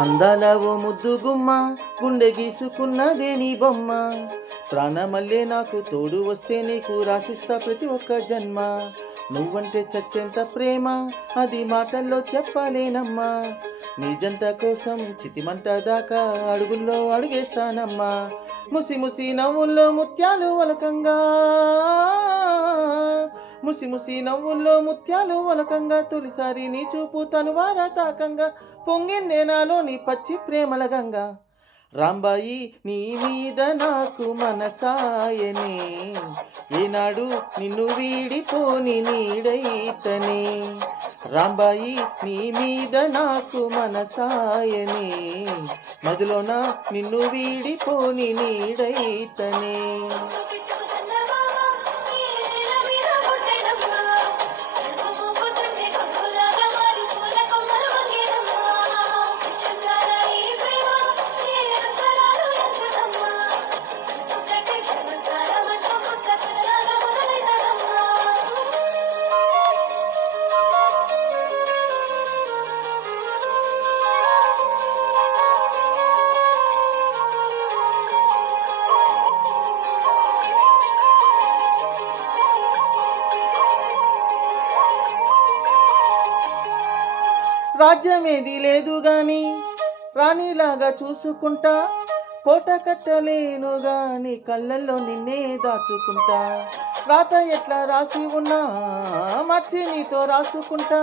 అందాల ఓ ముద్దు గుమ్మ, గుండె గీసుకున్నదే నీ బొమ్మ. ప్రాణమల్లే నాకు తోడు వస్తే నీకు రాసిస్తా ప్రతి ఒక్క జన్మ. నువ్వంటే చచ్చేంత ప్రేమ, అది మాటల్లో చెప్పలేనమ్మా. నీ జంట కోసం చితిమంట దాకా అడుగుల్లో అడుగేస్తానమ్మా. ముసి ముసి నవ్వుల్లో ముత్యాలు వలకంగా, ముసి ముసి నవ్వుల్లో ముత్యాలు వలకంగా, తొలిసారి నీ చూపు తనువార తాకంగా, పొంగిందే నాలో నీ పచ్చి ప్రేమల గంగా. రాంబాయి నీ మీద నాకు మనసాయనే, ఏనాడు నిన్ను వీడిపోని నీడైతనే. రాంబాయి నీ మీద నాకు మనసాయనే, మదిలోన నిన్ను వీడిపోని నీడైతనే. రాజ్యమేది లేదు గాని రాణిలాగా చూసుకుంటా, కోట కట్టలేను గాని కళ్ళల్లో నిన్నే దాచుకుంటా. రాత ఎట్లా రాసి ఉన్నా మార్చి నీతో రాసుకుంటా.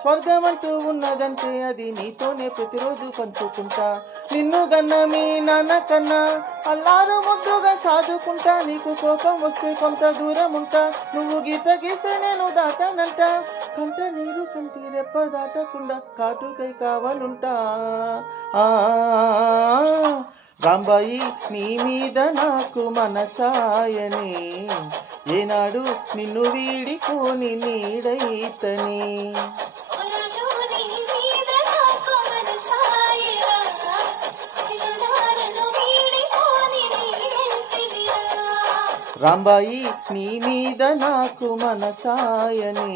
స్వర్గం అంటూ ఉన్నదంటే అది నీతోనే ప్రతిరోజు పంచుకుంటా. నిన్ను గన్న మీ నాన్న కన్నా అల్లారు ముద్దుగా సాదుకుంటా. నీకు కోపం వస్తే కొంత దూరం ఉంటా, నువ్వు గీత గీస్తే నేను దాటానంట. కంట నీరు కంటి రెప్ప దాటకుండా కాటుకై కావాలంటా. రాంబాయి నీ మీద నాకు మనసాయనే, ఏనాడు నిన్ను వీడిపోని నీడైతనే. రాంబాయి నీ మీద నాకు మనసాయనే,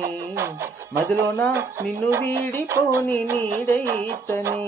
మదిలోన నిన్ను వీడిపోని నీడైతనే.